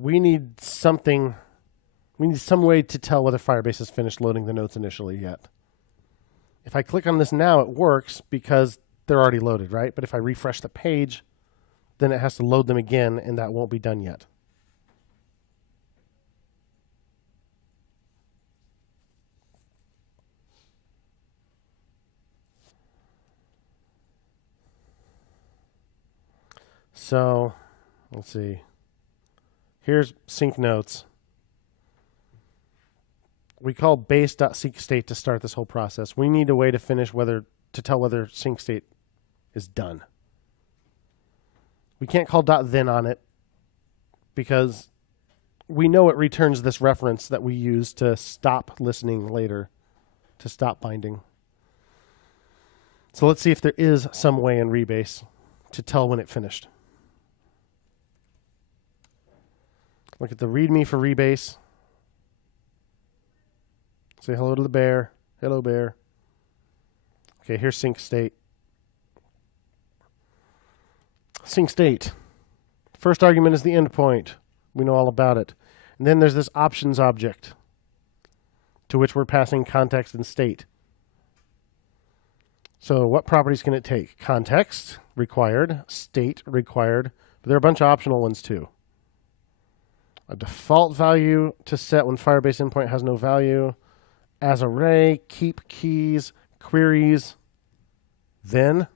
we need something. We need some way to tell whether Firebase has finished loading the notes initially yet. If I click on this now, it works because they're already loaded, right? But if I refresh the page, then it has to load them again, and that won't be done yet. So, let's see. Here's sync notes. We call base.sync_state to start this whole process. We need a way to tell whether sync state is done. We can't call .then on it because we know it returns this reference that we use to stop listening later, to stop binding. So let's see if there is some way in Rebase to tell when it finished. Look at the README for Rebase. Say hello to the bear. Hello, bear. Okay, here's sync state. Sync state. First argument is the endpoint. We know all about it. And then there's this options object to which we're passing context and state. So what properties can it take? Context, required. State, required. But there are a bunch of optional ones too. A default value to set when Firebase endpoint has no value. As array, keep keys, queries, then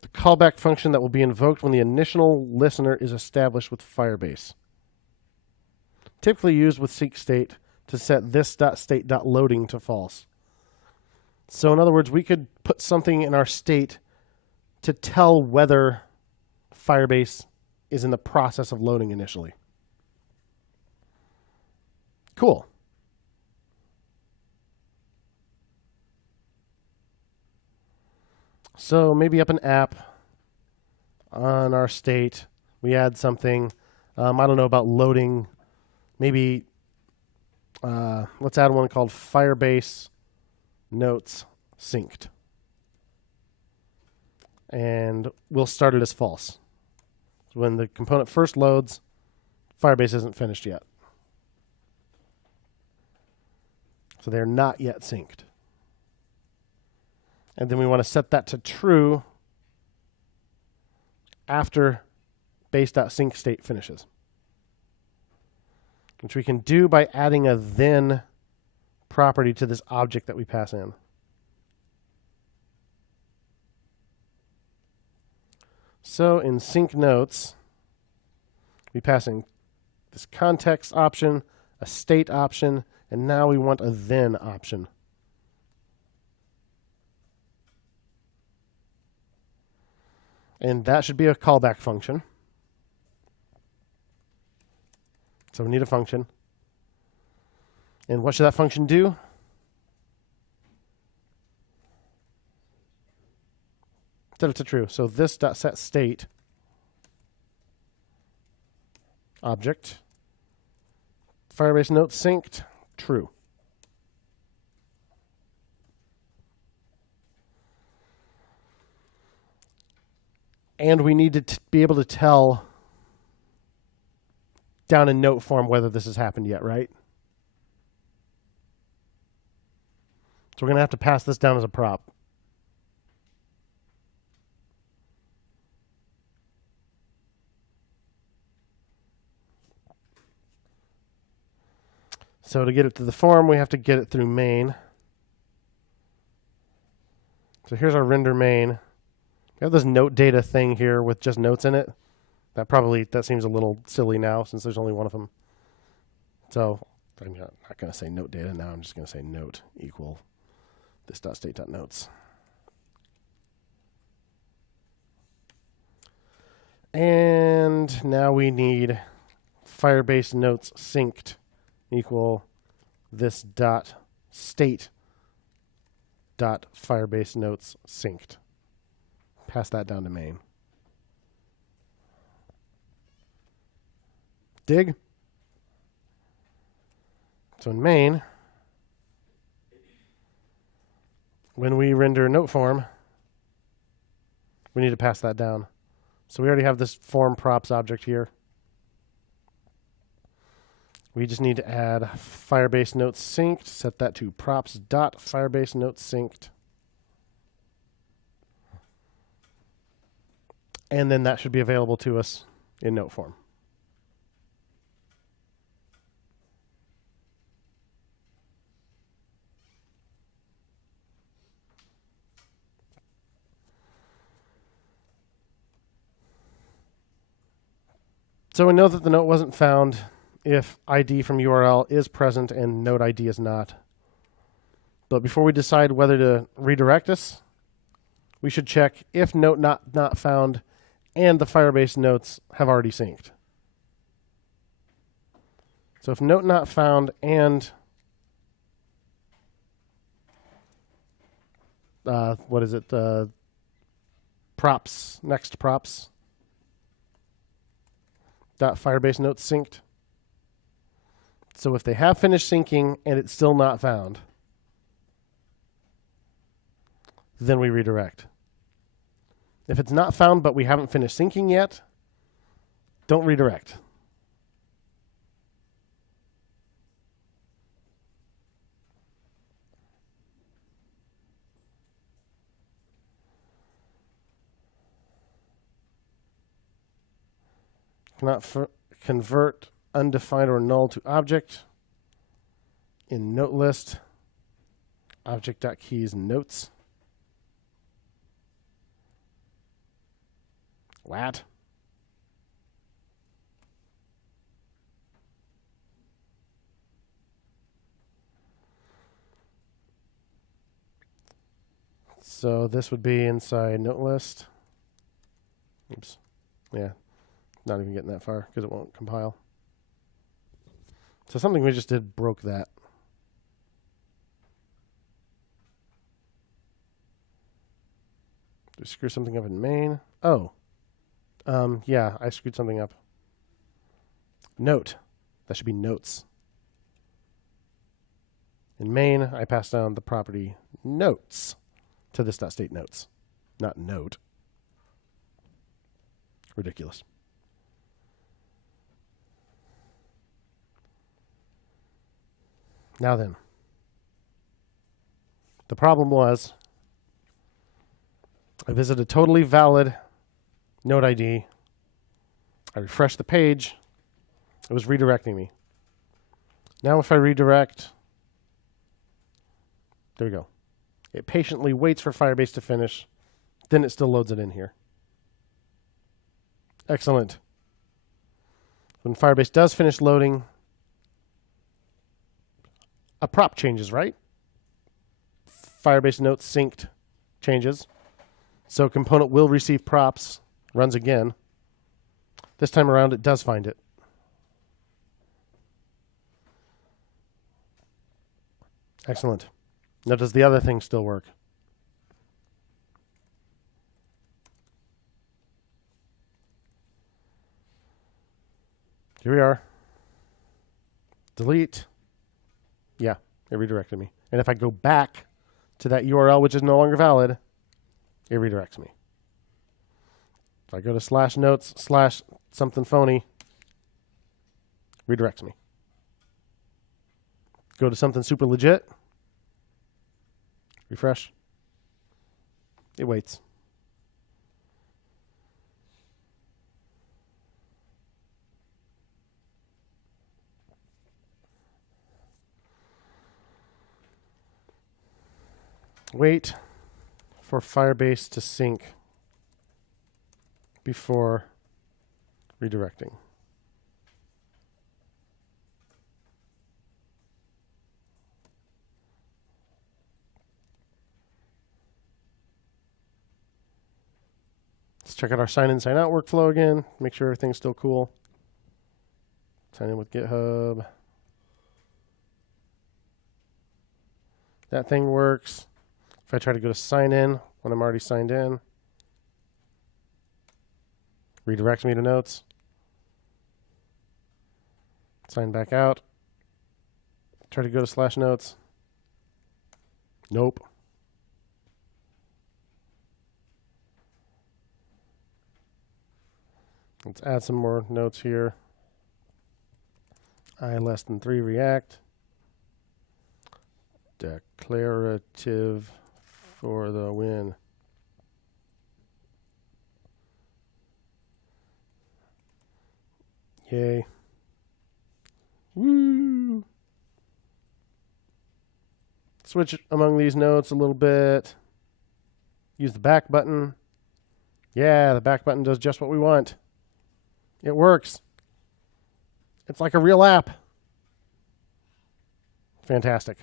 the callback function that will be invoked when the initial listener is established with Firebase. Typically used with sync state to set this.state.loading to false. So in other words, we could put something in our state to tell whether Firebase is in the process of loading initially. Cool. So maybe up an app on our state, we add something. I don't know about loading. Maybe let's add one called Firebase Notes Synced. And we'll start it as false. So when the component first loads, Firebase isn't finished yet. So they're not yet synced. And then we want to set that to true after base.sync_state finishes, which we can do by adding a then property to this object that we pass in. So in sync notes, we pass in this context option, a state option, and now we want a then option. And that should be a callback function. So we need a function. And what should that function do? Set it to true. So this.setState object, Firebase notes synced, true. And we need to be able to tell down in note form whether this has happened yet, right? So we're going to have to pass this down as a prop. So to get it to the form, we have to get it through main. So here's our render main. We have this note data thing here with just notes in it. That seems a little silly now since there's only one of them. So I'm not going to say note data now. I'm just going to say note equal this.state.notes. And now we need Firebase notes synced equal this.state.Firebase notes synced. Pass that down to main. Dig. So in main, when we render note form, we need to pass that down. So we already have this form props object here. We just need to add Firebase notes synced. Set that to props.firebase notes synced. And then that should be available to us in note form. So we know that the note wasn't found if ID from URL is present and note ID is not. But before we decide whether to redirect us, we should check if note not found and the Firebase notes have already synced. So if note not found and props, next props, Firebase notes synced. So if they have finished syncing and it's still not found, then we redirect. If it's not found but we haven't finished syncing yet, don't redirect. Cannot convert undefined or null to object in note list. Object.keys notes. What? So this would be inside note list. Oops. Yeah. Not even getting that far because it won't compile. So something we just did broke that. Did we screw something up in main? Oh. Yeah, I screwed something up. Note. That should be notes. In main, I passed down the property notes to this.state notes, not note. Ridiculous. Now then, the problem was I visited a totally valid node ID. I refreshed the page. It was redirecting me. Now if I redirect, there we go. It patiently waits for Firebase to finish. Then it still loads it in here. Excellent. When Firebase does finish loading, a prop changes, right? Firebase notes synced changes. So component will receive props, runs again. This time around, it does find it. Excellent. Now, does the other thing still work? Here we are. Delete. Yeah, it redirected me. And if I go back to that URL, which is no longer valid, it redirects me. If I go to /notes/ something phony, redirects me. Go to something super legit, refresh, it waits. Wait for Firebase to sync before redirecting. Let's check out our sign in, sign out workflow again. Make sure everything's still cool. Sign in with GitHub. That thing works. If I try to go to sign in when I'm already signed in, redirects me to notes. Sign back out. Try to go to /notes. Nope. Let's add some more notes here. I less than 3 react. Declarative for the win. Yay. Woo! Switch among these notes a little bit. Use the back button. Yeah, the back button does just what we want. It works. It's like a real app. Fantastic.